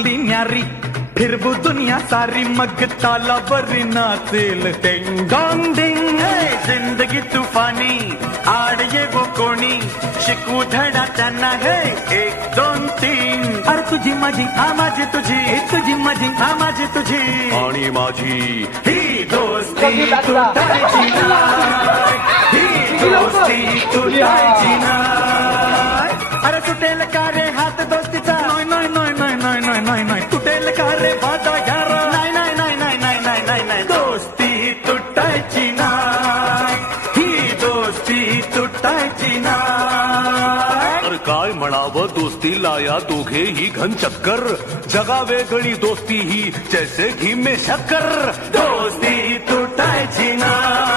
आपली न्यारी फिरवू दुनिया सारी मग तालावरी नाचेल टिंग डॉंग डिंग जिंदगी तूफानी आड ये वो कोणी शिकू धडा त्यांना हे 1 2 3 अरे तुझी माझी हा माझी तुझी तुझी माझी हा माझी तुझी आणि माझी ही दोस्ती तुटायची नाही ही दोस्ती तुटायची नाही अरे तुटेल का रे हात दोस्तीचा नाही नाही नाही नाही नाही नाही नाही नाही तुटेल का रे वादा यार नाही नाही नाही नाही नाही नाही नाही नाही दोस्ती तुटायची नाही ही दोस्ती तुटायची नाही तर काय म्हणावं दोस्तीला या दोघेही घन चक्कर जगा वेगळी दोस्ती ही जैसे घी में शक्कर दोस्ती तुटायची नाही